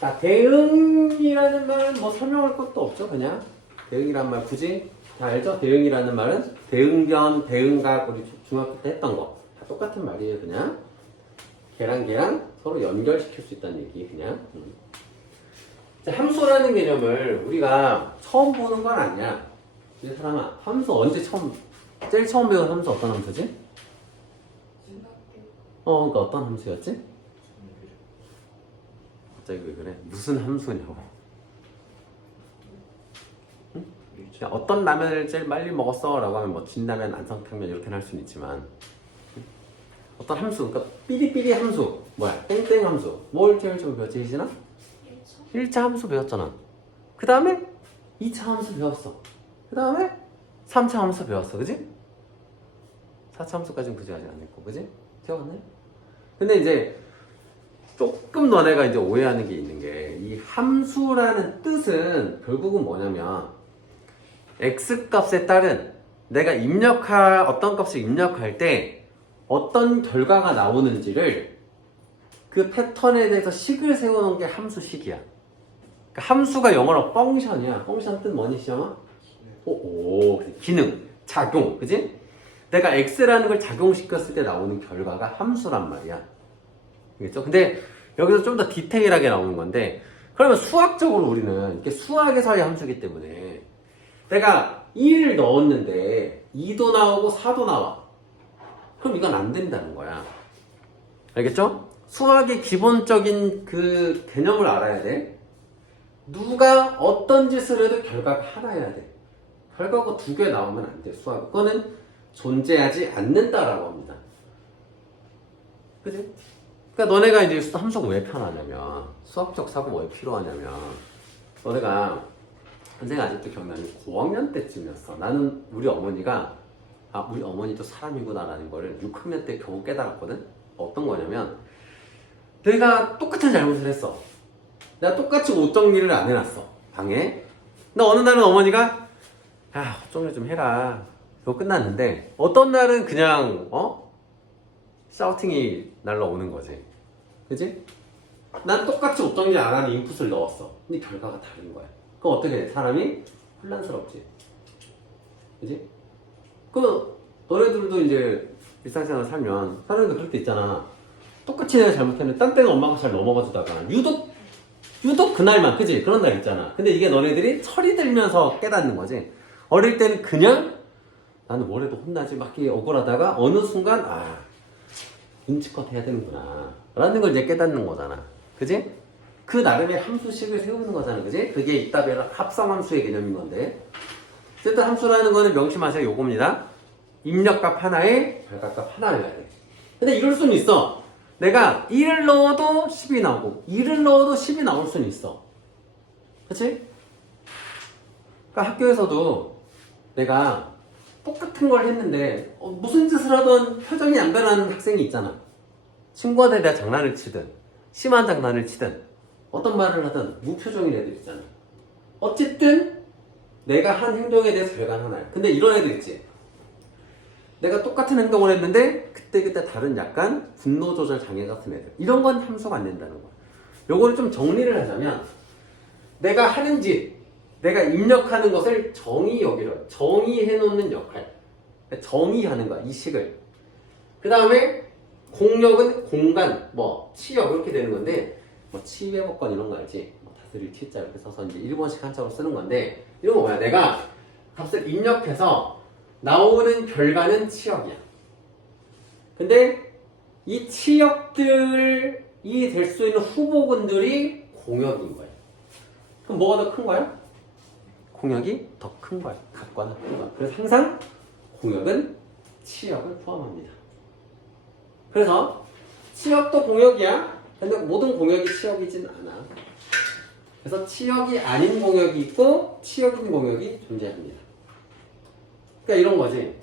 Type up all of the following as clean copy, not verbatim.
자, 대응이라는 말은 뭐 설명할 것도 없죠. 그냥 대응이란 말 굳이 다 알죠? 대응이라는 말은 대응변, 대응각 우리 중학교 때 했던 거 다 똑같은 말이에요. 그냥 걔랑 서로 연결시킬 수 있다는 얘기 그냥. 자, 함수라는 개념을 우리가 처음 보는 건 아니야. 이 사람아, 함수 언제 제일 처음 배운 함수 어떤 함수지? 그러니까 어떤 함수였지? 갑자기 왜 그래? 무슨 함수냐고. 응? 어떤 라면을 제일 빨리 먹었어? 라고 하면 뭐 진라면, 안성탕면 이렇게 할 수는 있지만 어떤 함수, 그러니까 삐리삐리 함수, 뭐야? 땡땡 함수. 뭘 제일 좀 배웠지, 희진아? 1차 함수 배웠잖아. 그 다음에 2차 함수 배웠어. 그 다음에 3차 함수 배웠어. 그지? 4차 함수까지는 굳이 아직 안 했고, 그지? 기억났네? 근데 이제 조금 너네가 이제 오해하는 게 있는 게 이 함수라는 뜻은 결국은 뭐냐면 x 값에 따른 내가 어떤 값을 입력할 때 어떤 결과가 나오는지를 그 패턴에 대해서 식을 세워놓은 게 함수식이야. 그러니까 함수가 영어로 펑션이야. 펑션 뜻 뭐니 시험아? 기능, 작용, 그지? 내가 x라는 걸 작용시켰을 때 나오는 결과가 함수란 말이야. 알겠죠? 근데 여기서 좀 더 디테일하게 나오는 건데, 그러면 수학적으로 우리는 이게 수학에서의 함수기 때문에 내가 1을 넣었는데 2도 나오고 4도 나와. 그럼 이건 안 된다는 거야. 알겠죠? 수학의 기본적인 그 개념을 알아야 돼. 누가 어떤 짓을 해도 결과가 하나여야 돼. 결과가 2개 나오면 안 돼. 수학. 그거는 존재하지 않는다라고 합니다. 그지? 그러니까 너네가 이제 함수가 왜 편하냐면, 수학적 사고가 왜 필요하냐면, 너네가 선생님 아직도 기억나니 고학년 때쯤이었어. 나는 우리 어머니가 우리 어머니도 사람이구나라는 거를 6학년 때 겨우 깨달았거든. 어떤 거냐면 내가 똑같은 잘못을 했어. 내가 똑같이 옷 정리를 안 해놨어, 방에. 근데 어느 날은 어머니가 옷 정리 좀 해라. 그거 끝났는데 어떤 날은 그냥 샤우팅이 날라오는 거지. 그치? 난 똑같이 옷 정리 안 하는 인풋을 넣었어. 근데 결과가 다른 거야. 그럼 어떻게 해? 사람이 혼란스럽지. 그치? 너네들도 이제 일상생활 살면 사람들 그럴 때 있잖아. 똑같이 내가 잘못했는데 딴 때는 엄마가 잘 넘어가 주다가 유독 그날만, 그치? 그런 날 있잖아. 근데 이게 너네들이 철이 들면서 깨닫는 거지. 어릴 때는 그냥 나는 뭘 해도 혼나지 막 이렇게 억울하다가 어느 순간 눈치껏 해야 되는구나 라는 걸 이제 깨닫는 거잖아. 그치? 그 나름의 함수식을 세우는 거잖아. 그치? 그게 이따 합성함수의 개념인 건데, 어쨌든 함수라는 거는 명심하세요. 요겁니다. 입력값 하나에 결과값 하나여야 돼. 근데 이럴 수는 있어. 내가 1을 넣어도 10이 나오고 2를 넣어도 10이 나올 수는 있어. 그치? 그러니까 학교에서도 내가 똑같은 걸 했는데 무슨 짓을 하던 표정이 안 변하는 학생이 있잖아. 친구한테 내가 장난을 치든 심한 장난을 치든 어떤 말을 하든 무표정인 애들 있잖아. 어쨌든 내가 한 행동에 대해서 결과는 하나야. 근데 이런 애들 있지. 내가 똑같은 행동을 했는데 그때 다른 약간 분노 조절 장애 같은 애들. 이런 건 함수가 안 된다는 거야. 요거를 좀 정리를 하자면 내가 하는 짓, 내가 입력하는 것을 정의해 놓는 역할. 정의하는 거야, 이 식을. 그 다음에 공력은 공간, 치역 이렇게 되는 건데, 치외복권 이런 거 알지? 다스릴 치자 이렇게 써서 이제 일본식 한자로 쓰는 건데, 이런 거 뭐야? 내가 값을 입력해서 나오는 결과는 치역이야. 근데 이 치역들이 될 수 있는 후보군들이 공역인 거야. 그럼 뭐가 더 큰 거야? 공역이 더 큰 거야. 값과는 큰 거야. 그래서 항상 공역은 치역을 포함합니다. 그래서 치역도 공역이야. 근데 모든 공역이 치역이진 않아. 그래서 치역이 아닌 공역이 있고 치역인 공역이 존재합니다. 그러니까 이런 거지.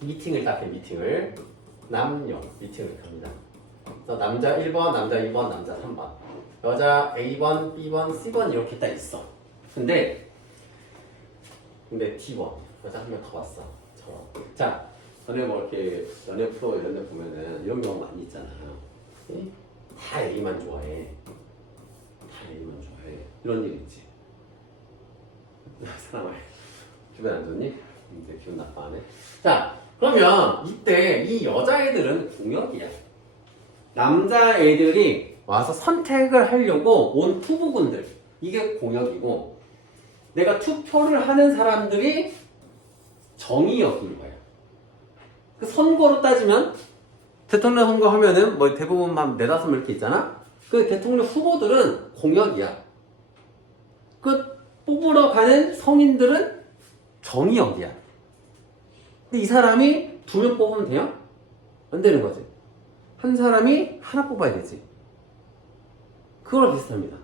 미팅을 딱 해, 미팅을. 남녀 미팅을 합니다. 그래서 남자 1번, 남자 2번, 남자 3번. 여자 A번, B번, C번 이렇게 딱 있어. 근데 D번. 여자 한 명 더 왔어. 저런. 자, 전에 이렇게 연애 프로 이런 데 보면은 이런 경우 많이 있잖아요. 다 A만 좋아해. 이런 일 있지. 사람아, 기분 안 좋니? 이제 기분 나빠하네. 자, 그러면 이때 이 여자애들은 공역이야. 남자애들이 와서 선택을 하려고 온 후보군들, 이게 공역이고, 내가 투표를 하는 사람들이 정의역인 거야. 그 선거로 따지면 대통령 선거 하면은 뭐 대부분 한 4-5명 이렇게 있잖아? 그 대통령 후보들은 공역이야. 그 뽑으러 가는 성인들은 정의역이야. 근데 이 사람이 2명 뽑으면 돼요? 안 되는 거지. 한 사람이 하나 뽑아야 되지. 그거랑 비슷합니다.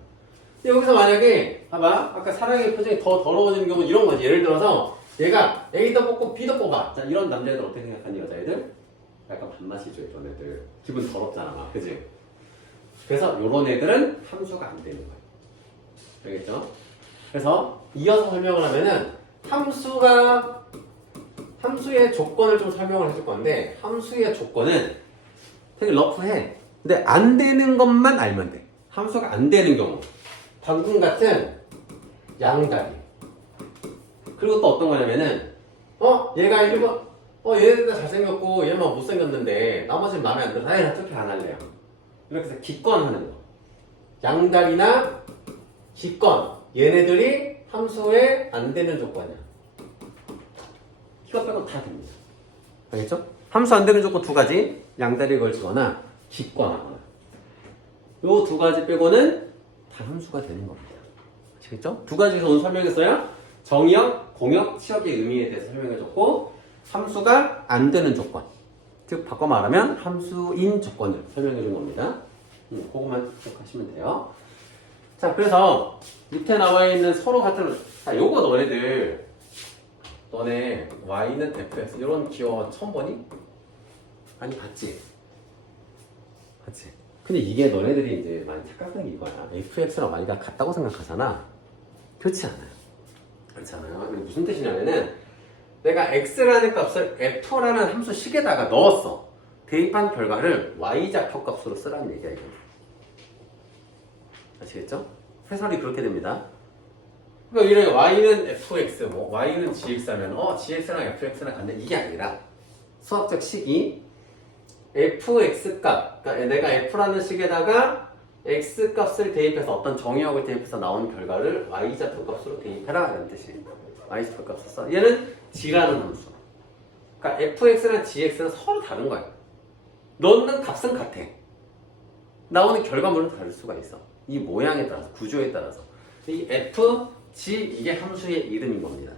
근데 여기서 만약에 봐봐, 아까 사랑의 표정이 더 더러워지는 경우는 이런 거지. 예를 들어서 얘가 A도 뽑고 B도 뽑아. 자, 이런 남자애들 어떻게 생각하니, 여자애들? 약간 밥맛이죠, 이런 애들. 기분 더럽잖아, 막. 그지? 그래서 이런 애들은 함수가 안 되는 거예요. 알겠죠? 그래서 이어서 설명을 하면은 함수의 조건을 좀 설명을 해줄 건데, 함수의 조건은 되게 러프해. 근데 안 되는 것만 알면 돼. 함수가 안 되는 경우. 방금 같은 양다리. 그리고 또 어떤 거냐면은, 얘가 얘가 잘생겼고 얘만 못생겼는데 나머지는 마음에 안 들어. 나 투표 안 할래요. 이렇게 해서 기권하는 거. 양다리나 기권. 얘네들이 함수에 안 되는 조건이야. 이거 빼고 다 됩니다. 알겠죠? 함수 안 되는 조건 2가지. 양다리에 걸치거나 기권하거나. 요 2가지 빼고는 다 함수가 되는 겁니다. 아시겠죠? 2가지에서 오늘 설명했어요. 정의역, 공역, 치역의 의미에 대해서 설명해줬고, 함수가 안 되는 조건, 즉 바꿔 말하면 함수인 조건을 설명해준 겁니다. 그것만 기억하시면 돼요. 자, 그래서 밑에 나와 있는 서로 같은, 자, 요거 너네 y는 fx 이런 기호 처음 보니? 아니, 봤지? 근데 이게 너네들이 이제 많이 착각하는 게 이거야. fx랑 y가 같다고 생각하잖아. 그렇지 않아요. 그렇잖아요. 이게 무슨 뜻이냐면은 내가 x라는 값을 f라는 함수 식에다가 넣었어. 대입한 결과를 y좌표 값으로 쓰라는 얘기야, 이거. 아시겠죠? 해설이 그렇게 됩니다. 그러니까 이래 y는 fx, 뭐 y는 gx 하면 gx랑 fx랑 같네, 이게 아니라 수학적 식이 fx 값, 그러니까 내가 f라는 식에다가 x 값을 대입해서 어떤 정의역을 대입해서 나온 결과를 y좌표 값으로 대입해라, 이런 뜻이에요. y좌표 값을 써. 얘는 g라는 함수. 그러니까 fx랑 gx는 서로 다른 거야. 넣는 값은 같아. 나오는 결과물은 다를 수가 있어. 이 모양에 따라서, 구조에 따라서. 이 f, g, 이게 함수의 이름인 겁니다.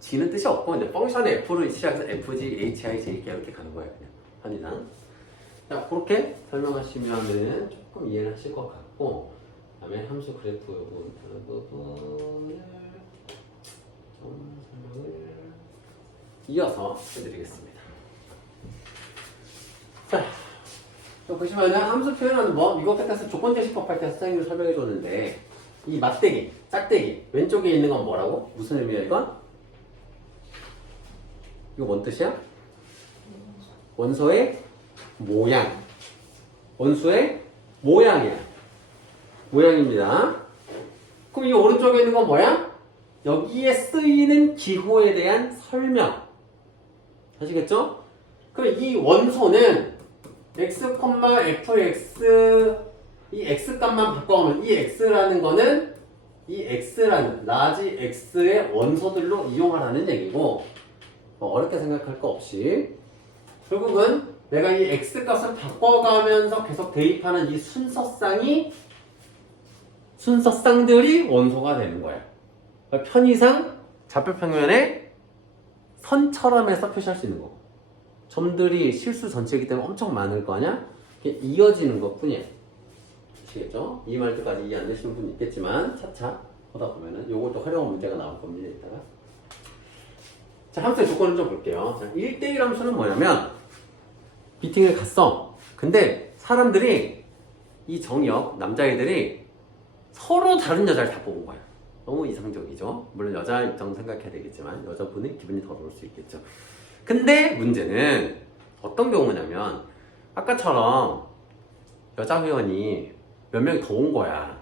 g는 뜻이 없고 이제 펑션의 f로 시작해서 fg, hi, jk 이렇게 가는 거예요, 그냥 한이상. 자, 그렇게 설명하시면은 조금 이해를 하실 것 같고, 그다음에 함수 그래프 부분을 좀 설명을 이어서 해드리겠습니다. 자, 보시면은 함수 표현하는 법, 이거 같아서 조건제시법 할 때 선생님이 설명해 줬는데, 이 막대기, 짝대기 왼쪽에 있는 건 뭐라고? 무슨 의미야 이건? 이거 뭔 뜻이야? 원소의 모양. 원소의 모양이야. 모양입니다. 그럼 이 오른쪽에 있는 건 뭐야? 여기에 쓰이는 기호에 대한 설명. 아시겠죠? 그럼 이 원소는 x, fx, 이 x 값만 바꿔가면 이 x라는 거는 이 x라는 라지 x의 원소들로 이용하라는 얘기고, 어렵게 생각할 거 없이 결국은 내가 이 x 값을 바꿔가면서 계속 대입하는 이 순서쌍들이 원소가 되는 거야. 그러니까 편의상 좌표평면에 선처럼 해서 표시할 수 있는 거고, 점들이 실수 전체이기 때문에 엄청 많을 거 아니야? 이게 이어지는 것 뿐이야. 아시겠죠? 이 말들까지 이해 안 되시는 분 있겠지만 차차 보다 보면은 요것도 활용한 문제가 나올 겁니다, 이따가. 자, 함수의 조건을 좀 볼게요. 자, 1대1 함수는 뭐냐면, 미팅을 갔어. 근데 사람들이, 이 정역, 남자애들이 서로 다른 여자를 다 뽑은 거야. 너무 이상적이죠? 물론 여자 입장 생각해야 되겠지만, 여자분은 기분이 더러울 수 있겠죠. 근데 문제는 어떤 경우냐면, 아까처럼 여자 회원이 몇 명이 더 온 거야.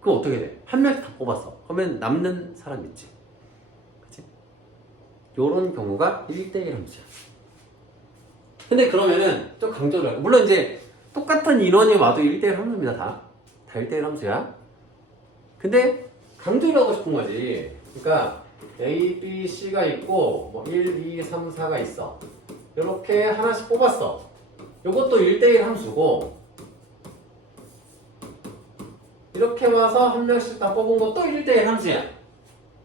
그럼 어떻게 돼? 한 명씩 다 뽑았어. 그러면 남는 사람 있지. 그치? 요런 경우가 1대1 함수야. 근데 그러면은 좀 강조를 할게. 물론 이제 똑같은 인원이 와도 1대1 함수입니다. 다 1대1 함수야. 근데 강조를 하고 싶은 거지. 그러니까 A, B, C가 있고 뭐 1, 2, 3, 4가 있어. 이렇게 하나씩 뽑았어. 요것도 1대1 함수고 이렇게 와서 한 명씩 다 뽑은 것도 1대1 함수야.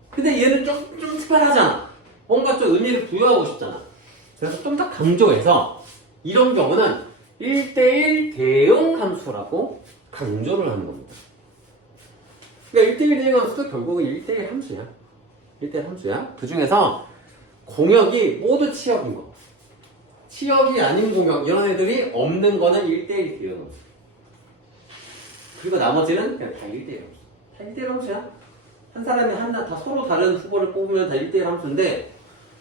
근데 얘는 좀 특별하잖아. 뭔가 좀 의미를 부여하고 싶잖아. 그래서 좀 더 강조해서 이런 경우는 1대1 대응 함수라고 강조를 하는 겁니다. 그러니까 1대1 대응 함수도 결국은 1대1 함수야. 1대1 함수야. 그 중에서 공역이 모두 치역인 거. 치역이 아닌 공역, 이런 애들이 없는 거는 1대1 대응 함수. 그리고 나머지는 그냥 다 1대1 함수. 다 1대1 함수야. 한 사람이 다 서로 다른 후보를 뽑으면 다 1대1 함수인데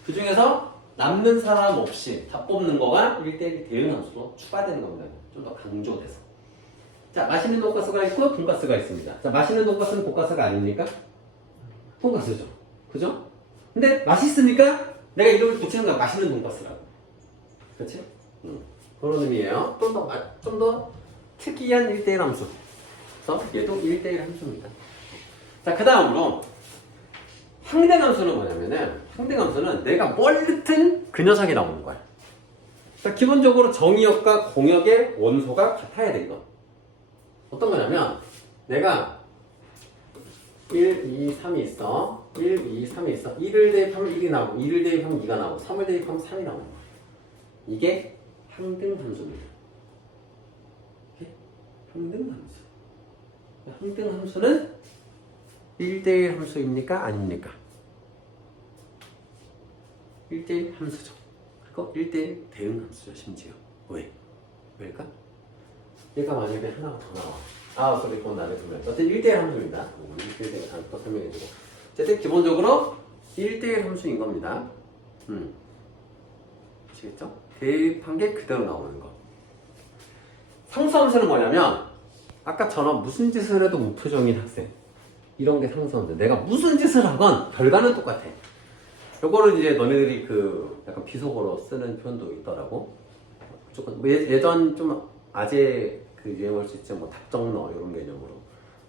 그 중에서 남는 사람 없이 다 뽑는 거가 1대1 대응 함수로 추가되는 겁니다. 좀 더 강조돼서. 자, 맛있는 돈가스가 있고 돈가스가 있습니다. 자, 맛있는 돈가스는 돈가스가 아닙니까? 돈가스죠. 그죠? 근데 맛있으니까 내가 이름을 붙이는 거야. 맛있는 돈가스라고. 그렇지? 그런 의미예요. 좀 더 특이한 1대1 함수. 그래서 얘도 1대1 함수입니다. 자, 그 다음으로 상대함수는 뭐냐면은 상대함수는 내가 뭘 넣든 그 녀석이 나오는 거야. 자, 기본적으로 정의역과 공역의 원소가 같아야 돼, 이거. 어떤 거냐면 내가 1, 2, 3이 있어. 1, 2, 3이 있어. 1을 대입하면 1이 나오고 2를 대입하면 2가 나오고 3을 대입하면 3이 나오는 거야. 이게 항등함수입니다. 항등함수. 항등함수는 1대1 함수입니까? 아닙니까? 1대1 함수죠. 그리고 1대1 대응 함수죠, 심지어. 왜일까? 얘가 만약에 하나가 더 나와. 그건 나중에 설명해. 어쨌든 1대1 함수입니다. 1대1 함수 설명해주고. 어쨌든 기본적으로 1대1 함수인 겁니다. 아시겠죠? 대입한 게 그대로 나오는 거. 상수함수는 뭐냐면 아까처럼 무슨 짓을 해도 무표정인 학생. 이런 게 상수함수. 내가 무슨 짓을 하건 결과는 똑같아. 요거를 이제 너네들이 그 약간 비속어로 쓰는 표현도 있더라고. 무조건 예전 좀 아재 그 유행할 수 있죠. 뭐 답정너 이런 개념으로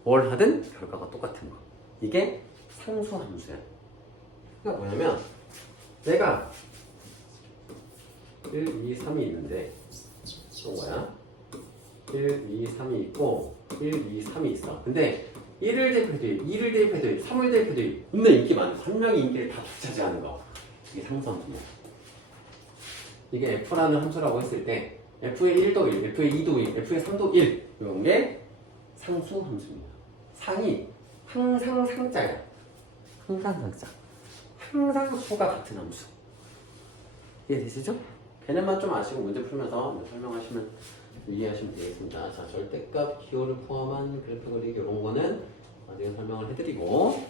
뭘 하든 결과가 똑같은 거. 이게 상수함수야. 그러니까 뭐냐면 내가 1, 2, 3이 있는데 이런 거야. 1, 2, 3이 있고 1, 2, 3이 있어. 근데 1을 대입해도 2를 대입해도 3을 대입해도 있는 인기 많은 3명의 인기를 다 독차지하는 거. 이게 상수함수입니다. 이게 F라는 함수라고 했을 때 F의 1도 1, F의 2도 1, F의 3도 1 이런 게 상수함수입니다. 상이 항상 상자야. 항상 상자. 항상 수가 같은 함수. 이해되시죠? 개념만 좀 아시고 문제 풀면서 설명하시면 이해하시면 되겠습니다. 자, 절대값, 기호를 포함한 그래프 그리기 이런 거는 나중에 설명을 해드리고